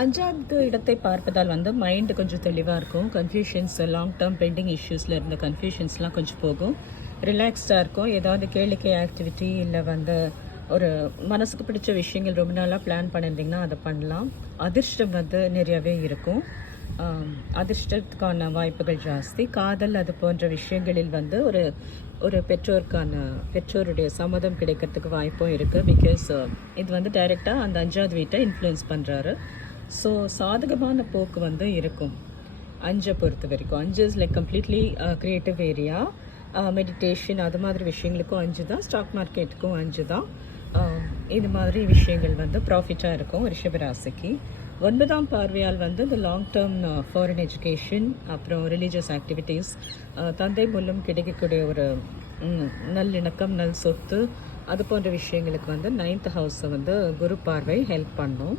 5வது இடத்தை பார்ப்பதால் வந்து மைண்டு கொஞ்சம் தெளிவாக இருக்கும். கன்ஃபியூஷன்ஸ், லாங் டேர்ம் பெண்டிங் இஷ்யூஸில் இருந்த கன்ஃபியூஷன்ஸ்லாம் கொஞ்சம் போகும். ரிலாக்ஸ்டாக இருக்கும். ஏதாவது கேளிக்கை ஆக்டிவிட்டி இல்லை வந்து ஒரு மனசுக்கு பிடிச்ச விஷயங்கள் ரொம்ப நாளாக பிளான் பண்ணியிருந்தீங்கன்னா அதை பண்ணலாம். அதிர்ஷ்டம் வந்து நிறையவே இருக்கும். அதிர்ஷ்டத்துக்கான வாய்ப்புகள் ஜாஸ்தி. காதல் அது போன்ற விஷயங்களில் வந்து ஒரு ஒரு பெற்றோருடைய சம்மதம் கிடைக்கிறதுக்கு வாய்ப்பும் இருக்குது. பிகாஸ் இது வந்து டைரெக்டாக அந்த 5வது வீட்டை இன்ஃப்ளூயன்ஸ் பண்ணுறாரு. ஸோ சாதகமான போக்கு வந்து இருக்கும் 5 பொறுத்த வரைக்கும். 5 is like completely creative area. Meditation அது மாதிரி விஷயங்களுக்கும் 5 தான். ஸ்டாக் மார்க்கெட்டுக்கும் 5 தான். இது மாதிரி விஷயங்கள் வந்து ப்ராஃபிட்டாக இருக்கும் ரிஷபராசிக்கு. 9ஆம் பார்வையால் வந்து இந்த லாங் டேர்ம் ஃபாரின் எஜுகேஷன், அப்புறம் ரிலீஜியஸ் ஆக்டிவிட்டீஸ், தந்தை மூலம் கிடைக்கக்கூடிய ஒரு நல்லிணக்கம், சொத்து, அது போன்ற விஷயங்களுக்கு வந்து 9th ஹவுஸை வந்து குரு பார்வை ஹெல்ப் பண்ணும்.